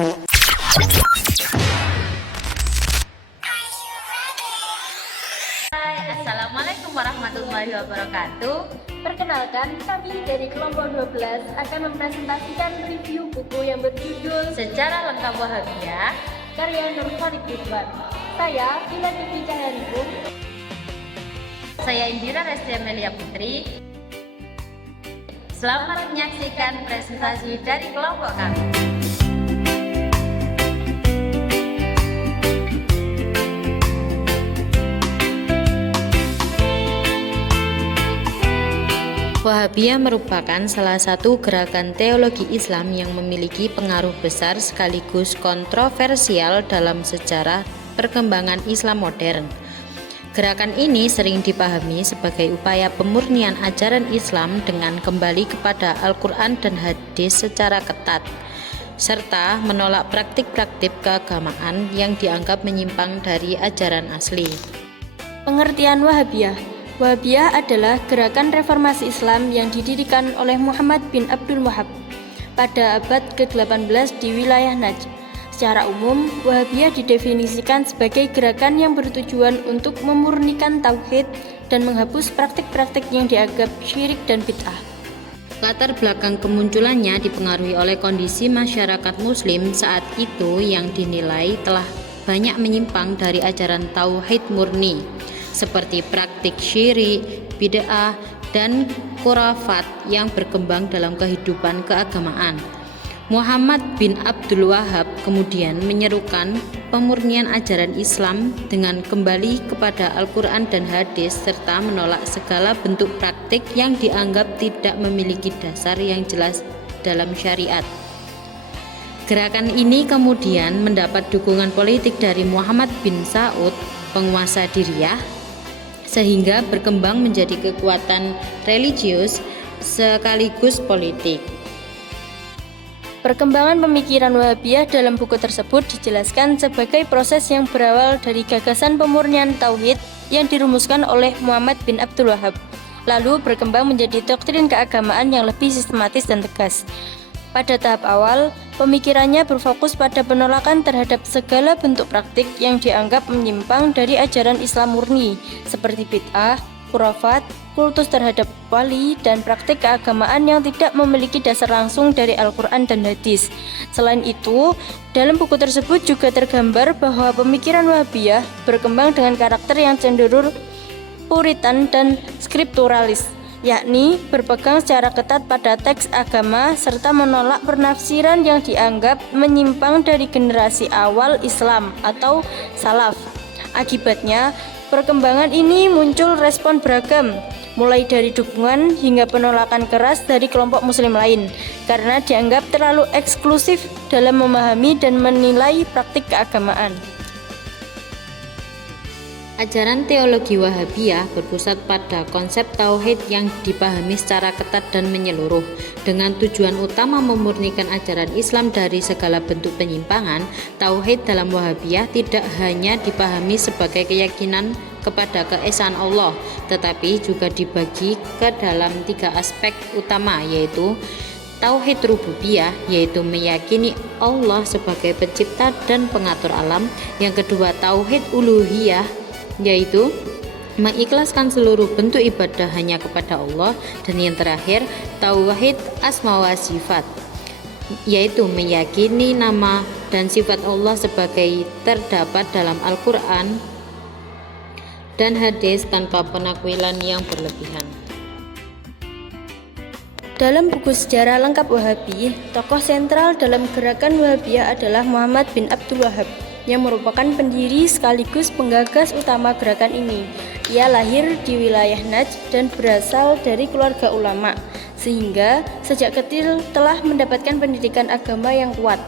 Assalamualaikum warahmatullahi wabarakatuh. Perkenalkan, kami dari kelompok 12 akan mempresentasikan review buku yang berjudul Sejarah Lengkap Wahabiyah karya Nur Khalid Ridwan. Saya Vina Devi Cahyanipun. Saya Indira Resti Amelia Putri. Selamat menyaksikan presentasi dari kelompok kami. Wahabiyah merupakan salah satu gerakan teologi Islam yang memiliki pengaruh besar sekaligus kontroversial dalam sejarah perkembangan Islam modern. Gerakan ini sering dipahami sebagai upaya pemurnian ajaran Islam dengan kembali kepada Al-Quran dan hadis secara ketat, serta menolak praktik-praktik keagamaan yang dianggap menyimpang dari ajaran asli. Pengertian Wahabiyah. Wahabiyah adalah gerakan reformasi Islam yang didirikan oleh Muhammad bin Abdul Wahhab pada abad ke-18 di wilayah Najd. Secara umum, Wahabiyah didefinisikan sebagai gerakan yang bertujuan untuk memurnikan tauhid dan menghapus praktik-praktik yang dianggap syirik dan bid'ah. Latar belakang kemunculannya dipengaruhi oleh kondisi masyarakat muslim saat itu yang dinilai telah banyak menyimpang dari ajaran tauhid murni, seperti praktik syirik, bid'ah, dan khurafat yang berkembang dalam kehidupan keagamaan. Muhammad bin Abdul Wahhab kemudian menyerukan pemurnian ajaran Islam dengan kembali kepada Al-Quran dan hadis serta menolak segala bentuk praktik yang dianggap tidak memiliki dasar yang jelas dalam syariat. Gerakan ini kemudian mendapat dukungan politik dari Muhammad bin Saud, penguasa Diriyah, sehingga berkembang menjadi kekuatan religius sekaligus politik. Perkembangan pemikiran Wahabiyah dalam buku tersebut dijelaskan sebagai proses yang berawal dari gagasan pemurnian tauhid yang dirumuskan oleh Muhammad bin Abdul Wahhab, lalu berkembang menjadi doktrin keagamaan yang lebih sistematis dan tegas. Pada tahap awal, pemikirannya berfokus pada penolakan terhadap segala bentuk praktik yang dianggap menyimpang dari ajaran Islam murni, seperti bid'ah, khurafat, kultus terhadap wali, dan praktik keagamaan yang tidak memiliki dasar langsung dari Al-Quran dan hadis. Selain itu, dalam buku tersebut juga tergambar bahwa pemikiran Wahabiyah berkembang dengan karakter yang cenderung puritan dan skripturalis, yakni berpegang secara ketat pada teks agama serta menolak penafsiran yang dianggap menyimpang dari generasi awal Islam atau salaf. Akibatnya, perkembangan ini muncul respon beragam, mulai dari dukungan hingga penolakan keras dari kelompok muslim lain, karena dianggap terlalu eksklusif dalam memahami dan menilai praktik keagamaan. Ajaran teologi Wahabiyah berpusat pada konsep tauhid yang dipahami secara ketat dan menyeluruh. Dengan tujuan utama memurnikan ajaran Islam dari segala bentuk penyimpangan, tauhid dalam Wahabiyah tidak hanya dipahami sebagai keyakinan kepada keesaan Allah, tetapi juga dibagi ke dalam 3 aspek utama, yaitu tauhid rububiyah, yaitu meyakini Allah sebagai pencipta dan pengatur alam. Yang kedua, tauhid uluhiyah, yaitu mengikhlaskan seluruh bentuk ibadah hanya kepada Allah. Dan yang terakhir, tauhid asma wa sifat, yaitu meyakini nama dan sifat Allah sebagai terdapat dalam Al-Quran dan hadis tanpa penakwilan yang berlebihan. Dalam buku Sejarah Lengkap Wahabi, tokoh sentral dalam gerakan Wahabiyah adalah Muhammad bin Abdul Wahhab, yang merupakan pendiri sekaligus penggagas utama gerakan ini. Ia lahir di wilayah Najd dan berasal dari keluarga ulama, sehingga sejak kecil telah mendapatkan pendidikan agama yang kuat.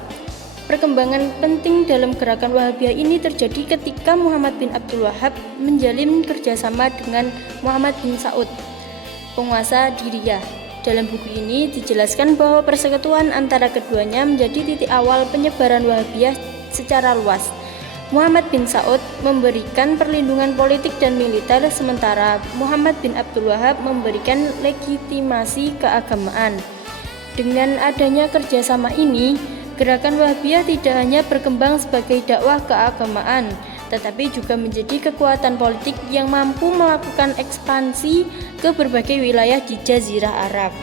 Perkembangan penting dalam gerakan Wahabiyah ini terjadi ketika Muhammad bin Abdul Wahhab menjalin kerjasama dengan Muhammad bin Saud, penguasa Diriyah. Dalam buku ini dijelaskan bahwa persekutuan antara keduanya menjadi titik awal penyebaran Wahabiyah secara luas. Muhammad bin Saud memberikan perlindungan politik dan militer, sementara Muhammad bin Abdul Wahhab memberikan legitimasi keagamaan. Dengan adanya kerjasama ini, Gerakan Wahabiyah tidak hanya berkembang sebagai dakwah keagamaan, tetapi juga menjadi kekuatan politik yang mampu melakukan ekspansi ke berbagai wilayah di Jazirah Arab.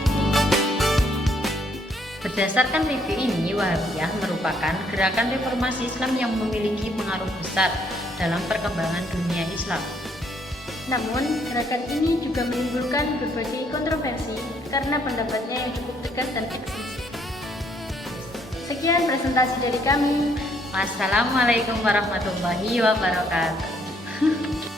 Berdasarkan review ini, Wahabiyah merupakan gerakan reformasi Islam yang memiliki pengaruh besar dalam perkembangan dunia Islam. Namun, gerakan ini juga menimbulkan berbagai kontroversi karena pendapatnya yang cukup tegas dan eksklusif. Sekian presentasi dari kami. Wassalamualaikum warahmatullahi wabarakatuh.